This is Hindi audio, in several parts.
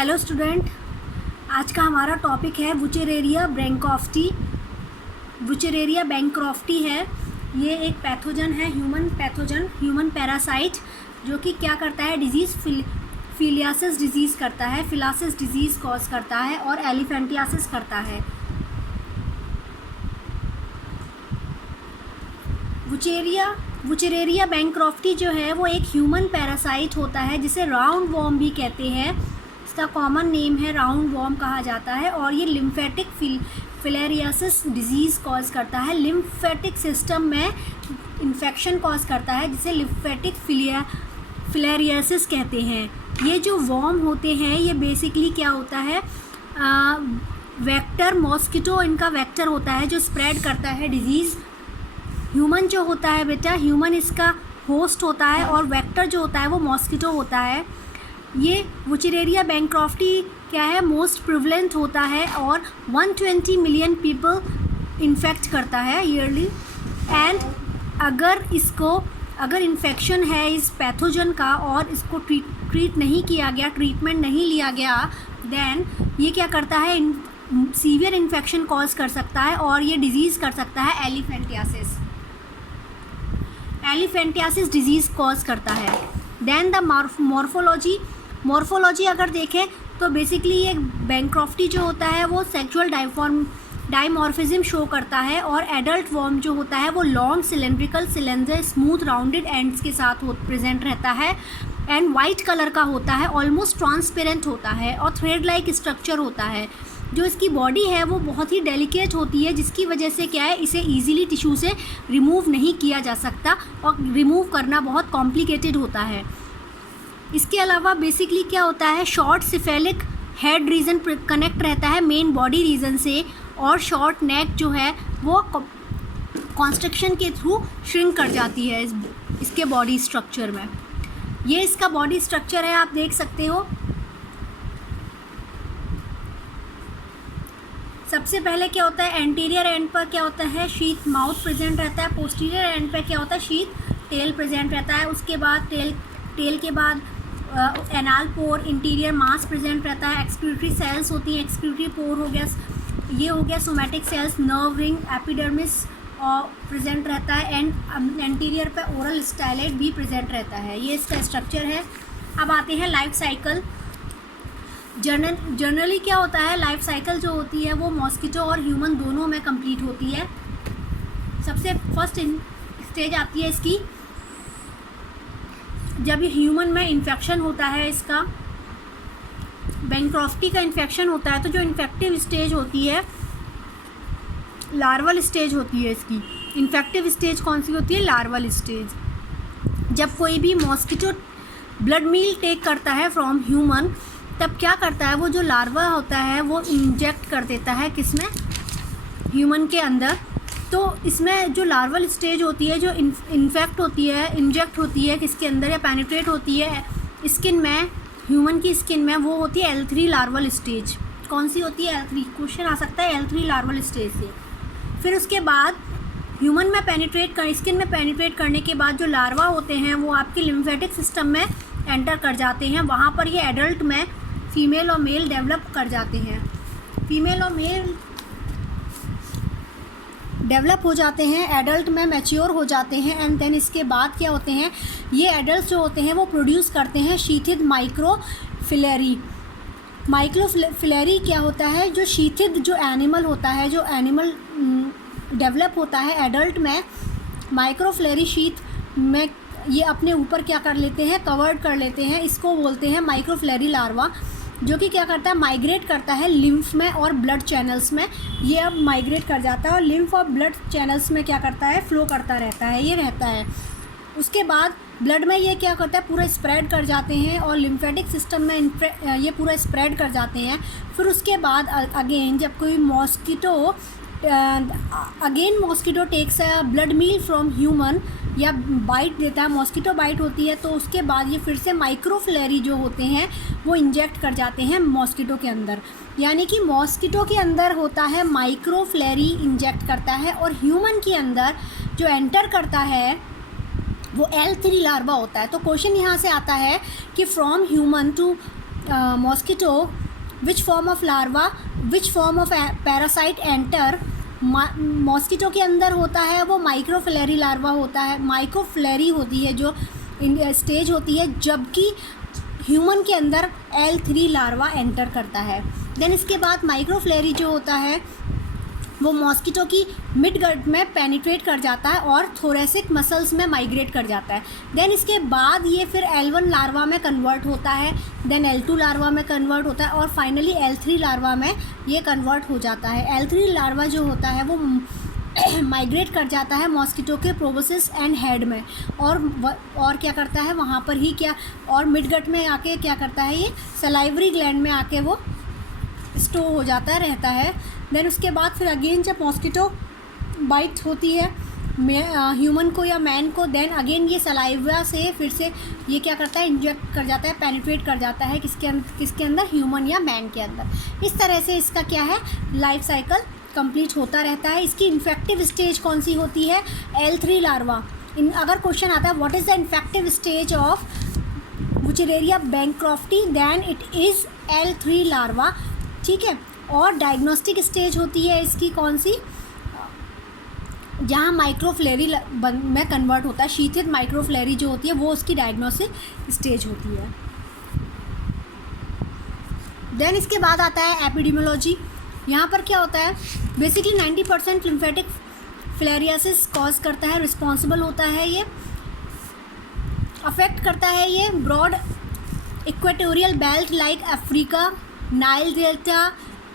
हेलो स्टूडेंट, आज का हमारा टॉपिक है वुचेरेरिया बैंक्रॉफ्टी। वुचेरेरिया बैंक्रॉफ्टी है, ये एक पैथोजन है, ह्यूमन पैथोजन, ह्यूमन पैरासाइट, जो कि क्या करता है, डिजीज़ फिलियासिस डिजीज़ करता है, फिलासिस डिजीज़ कॉज करता है और एलिफेंटियासिस करता है। वुचेरेरिया बैंक्रॉफ्टी जो है वो एक ह्यूमन पैरासाइट होता है जिसे राउंड वॉर्म भी कहते हैं। इसका कॉमन नेम है, राउंड वॉर्म कहा जाता है। और ये लिम्फेटिक फिलेरियासिस डिजीज़ कॉज करता है, लिम्फेटिक सिस्टम में इन्फेक्शन कॉज करता है, जिसे लिम्फेटिक फिलेरियासिस कहते हैं। ये जो वॉर्म होते हैं ये बेसिकली क्या होता है, वेक्टर, मॉस्किटो इनका वेक्टर होता है जो स्प्रेड करता है डिजीज़। ह्यूमन जो होता है बेटा, ह्यूमन इसका होस्ट होता है और वेक्टर जो होता है वो मॉस्किटो होता है। ये वुचेरेरिया बैंक्रॉफ्टी क्या है, मोस्ट प्रिवलेंट होता है और 120 मिलियन पीपल इन्फेक्ट करता है ईयरली। एंड अगर इन्फेक्शन है इस पैथोजन का और इसको ट्रीट नहीं किया गया, ट्रीटमेंट नहीं लिया गया, देन ये क्या करता है, सीवियर इन्फेक्शन कॉज कर सकता है और ये डिजीज़ कर सकता है एलिफेंटियासिस डिजीज़ कॉज करता है। देन द मॉर्फोलॉजी अगर देखें तो बेसिकली ये बैंक्रॉफ्टी जो होता है वो सेक्सुअल डाइमॉर्फिज्म शो करता है और एडल्ट वॉर्म जो होता है वो long cylinder smooth rounded ends के साथ प्रेजेंट रहता है एंड वाइट कलर का होता है, ऑलमोस्ट ट्रांसपेरेंट होता है और थ्रेड लाइक स्ट्रक्चर होता है। जो इसकी बॉडी है वो बहुत ही डेलिकेट होती है, जिसकी वजह से क्या है, इसे ईजिली टिश्यू से रिमूव नहीं किया जा सकता और रिमूव करना बहुत कॉम्प्लिकेटेड होता है। इसके अलावा बेसिकली क्या होता है, short cephalic head region connect रहता है मेन बॉडी रीजन से और शॉर्ट नेक जो है वो कॉन्स्ट्रक्शन के थ्रू श्रिंक कर जाती है इसके बॉडी स्ट्रक्चर में। ये इसका बॉडी स्ट्रक्चर है, आप देख सकते हो। सबसे पहले क्या होता है, एंटीरियर एंड पर क्या होता है, शीथ माउथ प्रेजेंट रहता है। पोस्टीरियर एंड पर क्या होता है, शीथ टेल प्रेजेंट रहता है। उसके बाद टेल के बाद एनाल पोर, इंटीरियर मास प्रेजेंट रहता है। एक्सक्रीटरी सेल्स होती हैं, एक्सक्रीटरी पोर हो गया, ये हो गया somatic cells, nerve ring, epidermis और प्रेजेंट रहता है। एंड एंटीरियर पे ओरल स्टाइलेट भी प्रेजेंट रहता है। ये इसका स्ट्रक्चर है। अब आते हैं लाइफ साइकिल। जनरली क्या होता है, लाइफ साइकिल जो होती है वो मॉस्किटो और ह्यूमन दोनों में कंप्लीट होती है। सबसे फर्स्ट स्टेज आती है इसकी जब ह्यूमन में इन्फेक्शन होता है, इसका बैंक्रॉफ्टी का इन्फेक्शन होता है, तो जो इन्फेक्टिव स्टेज होती है लार्वल स्टेज होती है। इसकी इन्फेक्टिव स्टेज कौन सी होती है, लार्वल स्टेज। जब कोई भी मॉस्किटो ब्लड मील टेक करता है फ्रॉम ह्यूमन, तब क्या करता है, वो जो लार्वा होता है वो इंजेक्ट कर देता है किसमें, ह्यूमन के अंदर। तो इसमें जो लार्वल स्टेज होती है, जो इन्फेक्ट होती है, इंजेक्ट होती है किसके अंदर या पेनिट्रेट होती है स्किन में, ह्यूमन की स्किन में, वो होती है L3 लार्वल स्टेज। कौन सी होती है, L3। क्वेश्चन आ सकता है L3 लार्वल स्टेज से। फिर उसके बाद ह्यूमन में स्किन में पेनिट्रेट करने के बाद जो लार्वा होते हैं वो आपके लिम्फेटिक सिस्टम में एंटर कर जाते हैं। वहाँ पर ये एडल्ट में फीमेल और मेल डेवलप कर जाते हैं, फीमेल और मेल डेवलप हो जाते हैं, एडल्ट में मैच्योर हो जाते हैं। एंड देन इसके बाद क्या होते हैं, ये एडल्ट जो होते हैं वो प्रोड्यूस करते हैं शीथित माइक्रोफिलेरी। माइक्रोफिलेरी क्या होता है, जो शीथित जो एनिमल होता है, जो एनिमल डेवलप होता है एडल्ट में, माइक्रोफिलेरी शीथ में ये अपने ऊपर क्या कर लेते हैं, कवर्ड कर लेते हैं। इसको बोलते हैं माइक्रोफिलेरी लार्वा, जो कि क्या करता है, माइग्रेट करता है लिम्फ में और ब्लड चैनल्स में। ये अब माइग्रेट कर जाता है और लिम्फ और ब्लड चैनल्स में क्या करता है, फ्लो करता रहता है, ये रहता है। उसके बाद ब्लड में ये क्या करता है, पूरा स्प्रेड कर जाते हैं और लिम्फेटिक सिस्टम में ये पूरा स्प्रेड कर जाते हैं। फिर उसके बाद अगेन जब कोई mosquito takes a blood meal from human या बाइट देता है, मॉस्किटो बाइट होती है, तो उसके बाद ये फिर से माइक्रोफिलेरी जो होते हैं वो इंजेक्ट कर जाते हैं मॉस्किटो के अंदर। यानी कि मॉस्किटो के अंदर होता है माइक्रोफिलेरी इंजेक्ट करता है और ह्यूमन के अंदर जो एंटर करता है वो L3 लार्वा होता है। तो क्वेश्चन यहाँ से आता है कि from human to mosquito which form of larva which form of parasite enter, mosquito के अंदर होता है वो माइक्रोफ्लेरी लार्वा होता है, माइक्रोफ्लेरी होती है जो स्टेज होती है, जबकि ह्यूमन के अंदर L3 लार्वा एंटर करता है। देन इसके बाद माइक्रोफ्लेरी जो होता है वो मॉस्किटो की मिड गट में पेनिट्रेट कर जाता है और थोरेसिक मसल्स में माइग्रेट कर जाता है। देन इसके बाद ये फिर L1 लार्वा में कन्वर्ट होता है, देन L2 लार्वा में कन्वर्ट होता है और फाइनली L3 लार्वा में ये कन्वर्ट हो जाता है। L3 लार्वा जो होता है वो माइग्रेट कर जाता है मॉस्किटो के प्रोबोसिस एंड हेड में और क्या करता है वहाँ पर ही क्या, और मिडगट में आके क्या करता है, ये सलाइवरी ग्लैंड में आके वो स्टोर हो जाता है, रहता है। देन उसके बाद फिर अगेन जब मॉस्किटो बाइट होती है ह्यूमन को या मैन को, देन अगेन ये सलाइवा से फिर से ये क्या करता है, इंजेक्ट कर जाता है, पेनिट्रेट कर जाता है किसके अंदर, ह्यूमन या मैन के अंदर। इस तरह से इसका क्या है, लाइफ साइकिल कंप्लीट होता रहता है। इसकी इन्फेक्टिव स्टेज कौन सी होती है, L3 लार्वा। अगर क्वेश्चन आता है what is the infective stage of Wuchereria bancrofti, then it is L3 larva, ठीक है। और डायग्नोस्टिक स्टेज होती है इसकी कौन सी, जहाँ माइक्रोफ्लेरी में कन्वर्ट होता है, शीथित माइक्रोफ्लेरी जो होती है वो उसकी डायग्नोस्टिक स्टेज होती है। देन इसके बाद आता है एपिडेमियोलॉजी। यहाँ पर क्या होता है, बेसिकली 90% लिम्फेटिक फ्लेरियासिस कॉज करता है, रिस्पॉन्सिबल होता है, ये अफेक्ट करता है ये broad equatorial belt like Africa, Nile delta,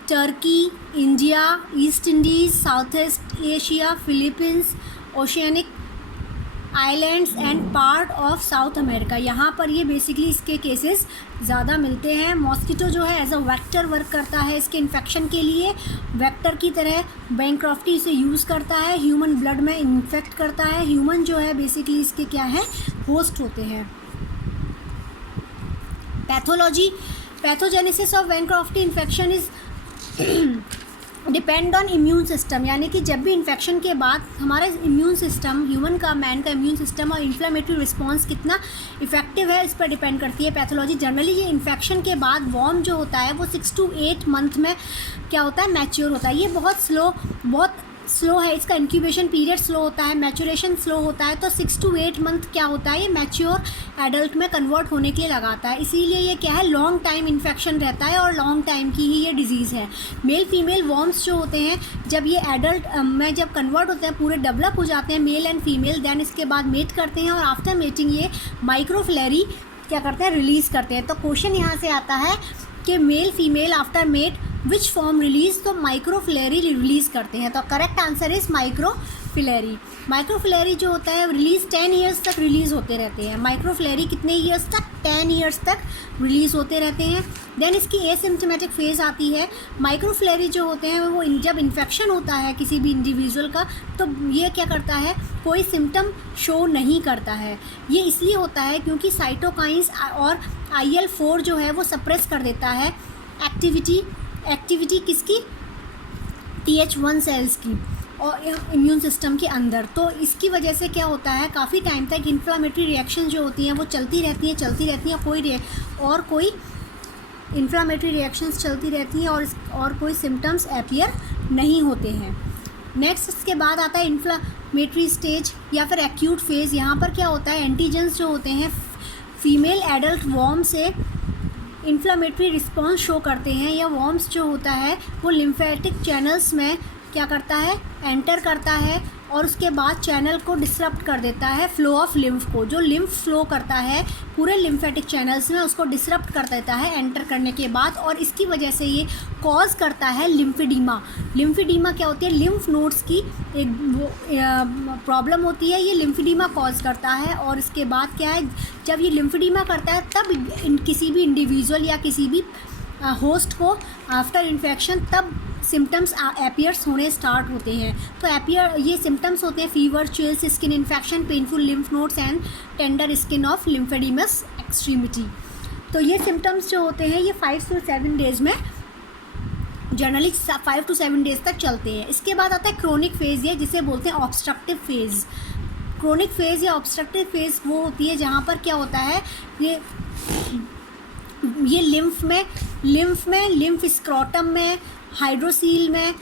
Turkey, India, East Indies, South East Asia, Philippines, oceanic islands and part of South America. यहाँ पर ये बेसिकली इसके केसेस ज़्यादा मिलते हैं। मॉस्किटो जो है एज अ वेक्टर वर्क करता है इसके इन्फेक्शन के लिए, वेक्टर की तरह बैंक्रॉफ्टी इसे यूज़ करता है, ह्यूमन ब्लड में इन्फेक्ट करता है। ह्यूमन जो है बेसिकली इसके क्या है, होस्ट होते हैं। Pathology, pathogenesis of bancrofti infection is depend on immune system, यानी कि जब भी इन्फेक्शन के बाद हमारा इम्यून सिस्टम, ह्यूमन का, मैन का इम्यून सिस्टम और इन्फ्लेमेटरी रिस्पांस कितना इफेक्टिव है इस पर डिपेंड करती है पैथोलॉजी। जनरली ये इन्फेक्शन के बाद वॉर्म जो होता है वो 6 to 8 मंथ में क्या होता है, मैच्योर होता है। ये बहुत स्लो है, इसका इंक्यूबेशन पीरियड स्लो होता है, मैच्योरेशन स्लो होता है। तो 6 to 8 मंथ क्या होता है, ये मैच्योर एडल्ट में कन्वर्ट होने के लिए लगाता है। इसीलिए ये क्या है, लॉन्ग टाइम इन्फेक्शन रहता है और लॉन्ग टाइम की ही ये डिजीज़ है। मेल फीमेल वॉर्म्स जो होते हैं जब ये एडल्ट में जब कन्वर्ट होते हैं, पूरे डेवलप हो जाते हैं मेल एंड फीमेल, देन इसके बाद मेट करते हैं और आफ्टर मेटिंग ये माइक्रोफ्लेरी क्या करते हैं, रिलीज़ करते हैं। तो क्वेश्चन यहाँ से आता है कि male female after mate which form release, तो माइक्रोफ्लेरी रिलीज़ करते हैं। तो correct answer is microfilariae. Microfilariae जो होता है रिलीज़ 10 ईयर्स तक रिलीज़ होते रहते हैं। माइक्रोफ्लेरी कितने ईयर्स तक, 10 ईयर्स तक रिलीज़ होते रहते हैं। देन इसकी एसिम्प्टोमेटिक फेज़ आती है। माइक्रोफ्लेरी जो होते हैं वो जब इन्फेक्शन होता है किसी भी इंडिविजुअल का, तो ये क्या करता है, कोई सिम्टम शो नहीं करता है। ये इसलिए होता है क्योंकि साइटोकाइंस और IL-4 जो है वो सप्रेस कर देता है एक्टिविटी किसकी, TH1 सेल्स की और इम्यून सिस्टम के अंदर। तो इसकी वजह से क्या होता है, काफ़ी टाइम तक इन्फ्लामेटरी रिएक्शन जो होती हैं वो चलती रहती हैं, कोई इन्फ्लामेटरी रिएक्शंस चलती रहती हैं और कोई सिम्टम्स अपीयर नहीं होते हैं। नेक्स्ट इसके बाद आता है इन्फ्लामेटरी स्टेज या फिर एक्यूट फेज़। यहाँ पर क्या होता है, एंटीजेंस जो होते हैं फीमेल एडल्ट वॉर्म से इन्फ्लामेटरी रिस्पॉन्स शो करते हैं। या वॉर्म्स जो होता है वो लिम्फेटिक चैनल्स में क्या करता है, एंटर करता है और उसके बाद चैनल को डिसरप्ट कर देता है, फ्लो ऑफ लिम्फ को, जो लिम्फ फ्लो करता है पूरे लिम्फेटिक चैनल्स में उसको डिसरप्ट कर देता है एंटर करने के बाद, और इसकी वजह से ये कॉज करता है लिम्फेडीमा। लिम्फेडीमा क्या होती है, लिम्फ नोड्स की एक प्रॉब्लम होती है, ये लिम्फेडीमा कॉज करता है। और इसके बाद क्या है, जब ये लिम्फेडीमा करता है तब किसी भी इंडिविजुअल या किसी भी होस्ट को आफ्टर इन्फेक्शन तब सिम्टम्स अपीयर्स होने स्टार्ट होते हैं। तो ये सिम्टम्स होते हैं fever, chills, skin infection, painful lymph nodes and tender skin of lymphedemas extremity. तो ये सिम्टम्स जो होते हैं ये 5 to 7 डेज़ में, जनरली 5 to 7 डेज़ तक चलते हैं। इसके बाद आता है क्रोनिक फेज़, ये जिसे बोलते हैं ऑब्स्ट्रक्टिव फेज़। क्रोनिक फेज़ या ऑब्स्ट्रक्टिव फेज़ वो होती है जहाँ पर क्या होता है, ये ये लिम्फ में, लिम्फ स्क्रोटम में, हाइड्रोसील में,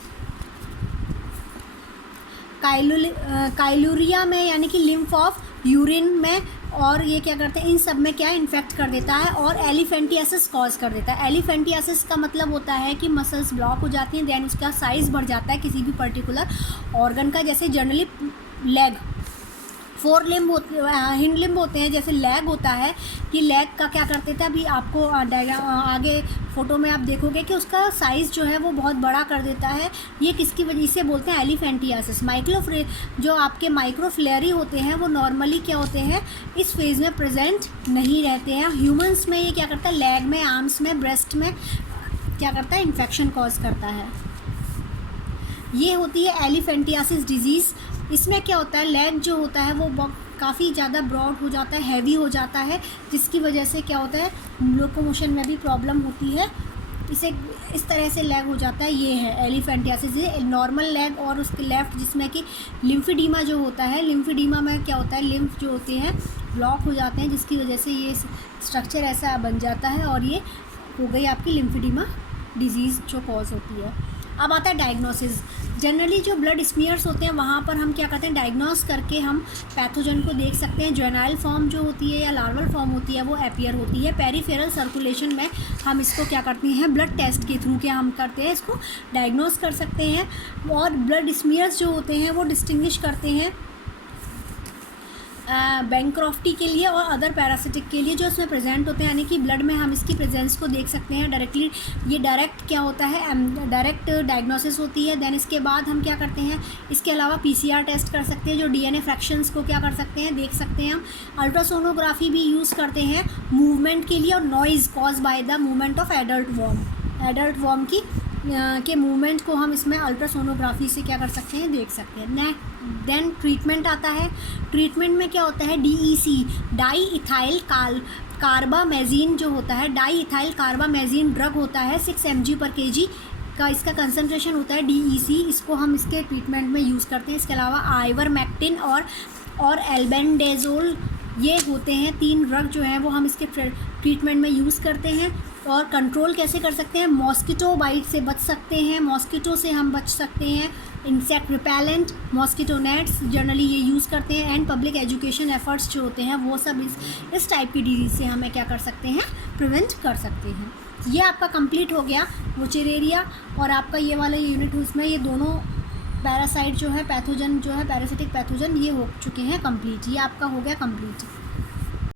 काइलूरिया में यानी कि लिम्फ ऑफ यूरिन में, और ये क्या करते हैं, इन सब में क्या इन्फेक्ट कर देता है और एलिफेंटियासिस कॉज कर देता है। एलिफेंटियासिस का मतलब होता है कि मसल्स ब्लॉक हो जाती हैं, देन उसका साइज़ बढ़ जाता है किसी भी पर्टिकुलर ऑर्गन का, जैसे generally leg, four limb hind limb होते हैं, जैसे लेग होता है कि लेग का क्या करते थे, अभी आपको आगे फ़ोटो में आप देखोगे कि उसका साइज़ जो है वो बहुत बड़ा कर देता है। ये किसकी वजह से बोलते हैं, एलिफेंटियासिस। जो आपके माइक्रोफ्लेरी होते हैं वो नॉर्मली क्या होते हैं, इस फेज़ में प्रेजेंट नहीं रहते हैं। ह्यूमंस में ये क्या करता है, लेग में, आर्म्स में, ब्रेस्ट में क्या करता है, इन्फेक्शन कॉज करता है। ये होती है एलिफेंटियासिस डिजीज़। इसमें क्या होता है, लेग जो होता है वो काफ़ी ज़्यादा ब्रॉड हो जाता है, हैवी हो जाता है, जिसकी वजह से क्या होता है, लोकोमोशन में भी प्रॉब्लम होती है। इसे इस तरह से लेग हो जाता है। ये है एलिफेंटियासिस, ये नॉर्मल लेग। और उसके लेफ़्ट जिसमें कि लिम्फेडीमा जो होता है, लिम्फेडीमा में क्या होता है, लिम्फ जो होते हैं ब्लॉक हो जाते हैं, जिसकी वजह से ये स्ट्रक्चर ऐसा बन जाता है और ये हो गई आपकी लिम्फेडीमा डिजीज़ जो कॉज होती है। अब आता है डायग्नोसिस। जनरली जो ब्लड स्मीयर्स होते हैं वहाँ पर हम क्या करते हैं, डायग्नोस करके हम पैथोजन को देख सकते हैं। जुवेनाइल फॉर्म जो होती है या लार्वल फॉर्म होती है वो अपीयर होती है। पेरिफेरल सर्कुलेशन में हम इसको क्या करते हैं, ब्लड टेस्ट के थ्रू क्या हम करते हैं, इसको डायग्नोस कर सकते हैं। और ब्लड स्मीयर्स जो होते हैं वो डिस्टिंग्विश करते हैं बैंक्रॉफ्टी के लिए और अदर पैरासिटिक के लिए जो इसमें प्रेजेंट होते हैं, यानी कि ब्लड में हम इसकी प्रेजेंस को देख सकते हैं डायरेक्टली। ये डायरेक्ट क्या होता है, डायरेक्ट डायग्नोसिस होती है। देन इसके बाद हम क्या करते हैं, इसके अलावा पीसीआर टेस्ट कर सकते हैं, जो डीएनए फ्रैक्शंस को क्या कर सकते हैं, देख सकते हैं हम। अल्ट्रासोनोग्राफी भी यूज़ करते हैं मूवमेंट के लिए, और noise cause by the movement of adult worm के मूवमेंट को हम इसमें अल्ट्रासोनोग्राफी से क्या कर सकते हैं, देख सकते हैं। देन ट्रीटमेंट आता है। ट्रीटमेंट में क्या होता है, डीईसी, डाई इथाइल कार्बामेजीन जो होता है, डाई इथाइल कार्बामेजीन ड्रग होता है, 6 mg/kg का इसका कंसंट्रेशन होता है डीईसी। इसको हम इसके ट्रीटमेंट में यूज़ करते हैं। इसके अलावा आइवरमेक्टिन और एल्बेंडाजोल, ये होते हैं 3 ड्रग जो है वो हम इसके ट्रीटमेंट में यूज़ करते हैं। और कंट्रोल कैसे कर सकते हैं, मॉस्किटो बाइट से बच सकते हैं, मॉस्किटो से हम बच सकते हैं। Insect repellent, mosquito nets generally ये यूज़ करते हैं। एंड पब्लिक एजुकेशन एफर्ट्स जो होते हैं वो सब इस टाइप की डिजीज़ से हमें क्या कर सकते हैं, प्रिवेंट कर सकते हैं। ये आपका कंप्लीट हो गया वुचेरेरिया, और आपका ये वाला यूनिट उसमें ये दोनों पैरासाइट जो है, पैथोजन जो है, पैरासिटिक पैथोजन, ये हो चुके हैं कंप्लीट। ये आपका हो गया कंप्लीट।